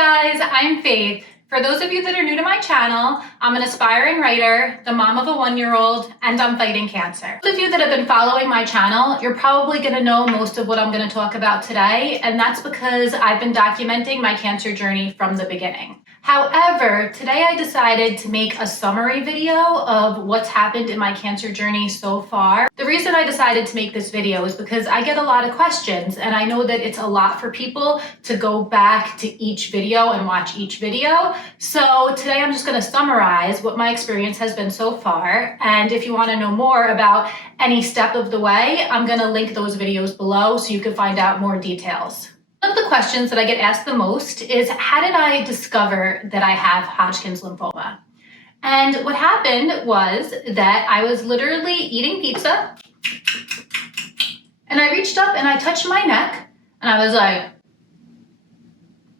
guys, I'm Faith. For those of you that are new to my channel, I'm an aspiring writer, the mom of a 1-year-old, and I'm fighting cancer. Those of you that have been following my channel, you're probably gonna know most of what I'm gonna talk about today, and that's because I've been documenting my cancer journey from the beginning. However, today I decided to make a summary video of what's happened in my cancer journey so far. The reason I decided to make this video is because I get a lot of questions, and I know that it's a lot for people to go back to each video and watch each video. So today I'm just going to summarize what my experience has been so far. And if you want to know more about any step of the way, I'm going to link those videos below so you can find out more details. One of the questions that I get asked the most is, how did I discover that I have Hodgkin's lymphoma? And what happened was that I was literally eating pizza and I reached up and I touched my neck and I was like,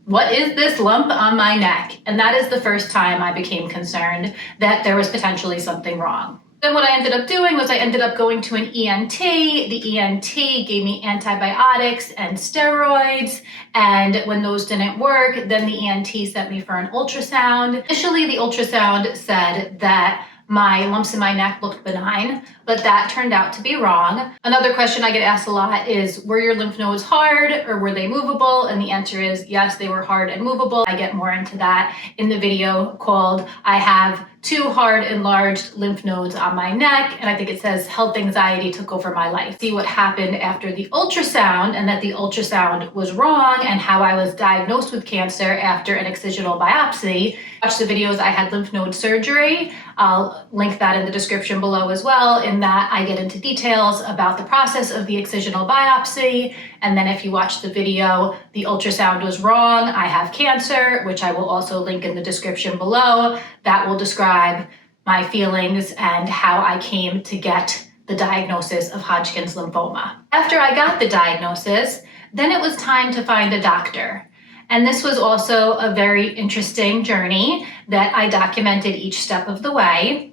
what is this lump on my neck? And that is the first time I became concerned that there was potentially something wrong. Then what I ended up doing was I ended up going to an ENT. The ENT gave me antibiotics and steroids. And when those didn't work, then the ENT sent me for an ultrasound. Initially, the ultrasound said that my lumps in my neck looked benign, but that turned out to be wrong. Another question I get asked a lot is, were your lymph nodes hard or were they movable? And the answer is yes, they were hard and movable. I get more into that in the video called I Have 2 hard enlarged lymph nodes on my neck, and I think it says health anxiety took over my life. See what happened after the ultrasound and that the ultrasound was wrong and how I was diagnosed with cancer after an excisional biopsy. Watch the videos I had lymph node surgery. I'll link that in the description below as well. In that I get into details about the process of the excisional biopsy. And then if you watch the video, the ultrasound was wrong, I have cancer, which I will also link in the description below. That will describe my feelings and how I came to get the diagnosis of Hodgkin's lymphoma. After I got the diagnosis, then it was time to find a doctor. And this was also a very interesting journey that I documented each step of the way.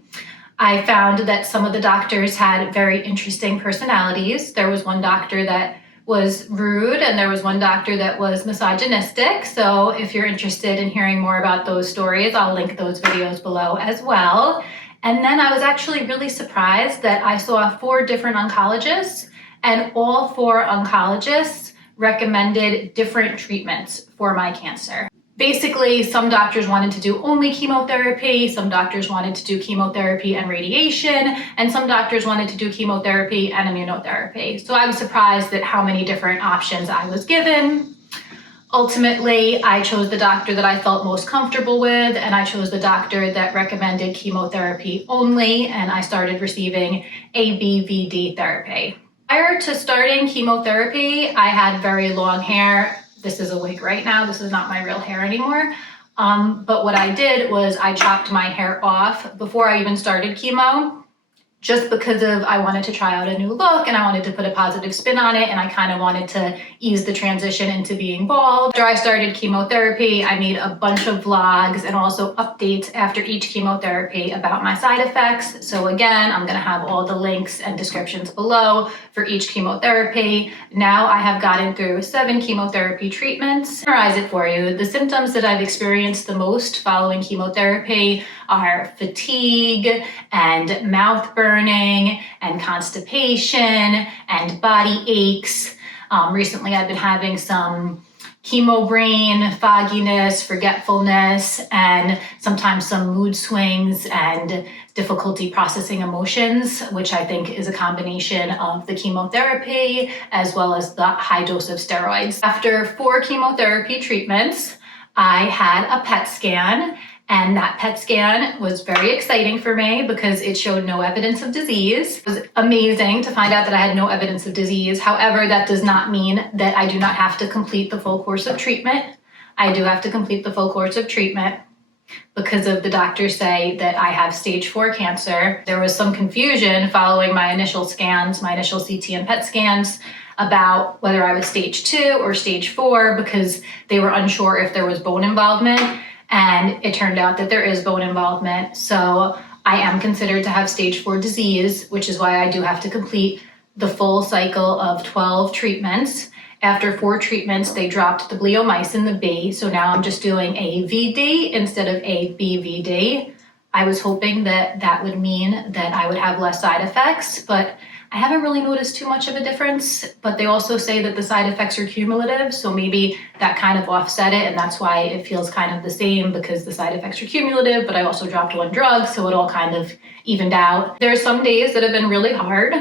I found that some of the doctors had very interesting personalities. There was one doctor that was rude and there was one doctor that was misogynistic. So if you're interested in hearing more about those stories, I'll link those videos below as well. And then I was actually really surprised that I saw 4 different oncologists, and all 4 oncologists recommended different treatments for my cancer. Basically, some doctors wanted to do only chemotherapy, some doctors wanted to do chemotherapy and radiation, and some doctors wanted to do chemotherapy and immunotherapy. So I was surprised at how many different options I was given. Ultimately, I chose the doctor that I felt most comfortable with, and I chose the doctor that recommended chemotherapy only, and I started receiving ABVD therapy. Prior to starting chemotherapy, I had very long hair. This is a wig right now. This is not my real hair anymore. But what I did was I chopped my hair off before I even started chemo, just because I wanted to try out a new look and I wanted to put a positive spin on it, and I kind of wanted to ease the transition into being bald. After I started chemotherapy, I made a bunch of vlogs and also updates after each chemotherapy about my side effects. So again, I'm gonna have all the links and descriptions below for each chemotherapy. Now I have gotten through 7 chemotherapy treatments. To summarize it for you, the symptoms that I've experienced the most following chemotherapy are fatigue and mouth burning and constipation and body aches. Recently I've been having some chemo brain, fogginess, forgetfulness, and sometimes some mood swings and difficulty processing emotions, which I think is a combination of the chemotherapy as well as the high dose of steroids. After 4 chemotherapy treatments, I had a PET scan. And that PET scan was very exciting for me because it showed no evidence of disease. It was amazing to find out that I had no evidence of disease. However, that does not mean that I do not have to complete the full course of treatment. I do have to complete the full course of treatment because of the doctors say that I have stage 4 cancer. There was some confusion following my initial scans, my initial CT and PET scans, about whether I was stage 2 or stage 4 because they were unsure if there was bone involvement. And it turned out that there is bone involvement. So I am considered to have stage 4 disease, which is why I do have to complete the full cycle of 12 treatments. After 4 treatments, they dropped the bleomycin, the B, so now I'm just doing a VD instead of a BVD. I was hoping that that would mean that I would have less side effects, but I haven't really noticed too much of a difference. But they also say that the side effects are cumulative, so maybe that kind of offset it, and that's why it feels kind of the same, because the side effects are cumulative, but I also dropped 1 drug, so it all kind of evened out. There are some days that have been really hard,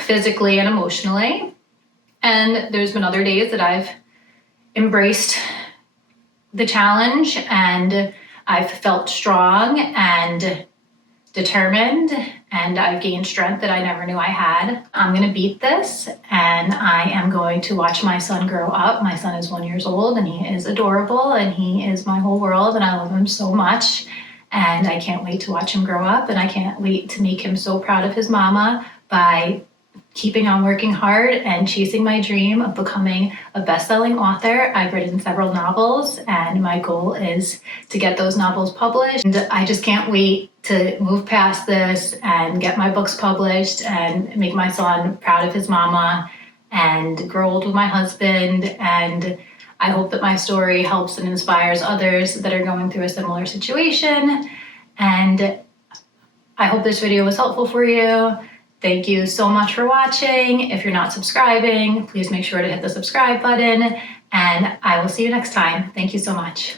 physically and emotionally. And there's been other days that I've embraced the challenge and I've felt strong and determined, and I've gained strength that I never knew I had. I'm gonna beat this, and I am going to watch my son grow up. My son is 1 year old and he is adorable and he is my whole world and I love him so much. And I can't wait to watch him grow up, and I can't wait to make him so proud of his mama by keeping on working hard and chasing my dream of becoming a best-selling author. I've written several novels and my goal is to get those novels published. And I just can't wait to move past this and get my books published and make my son proud of his mama and grow old with my husband. And I hope that my story helps and inspires others that are going through a similar situation. And I hope this video was helpful for you. Thank you so much for watching. If you're not subscribing, please make sure to hit the subscribe button, and I will see you next time. Thank you so much.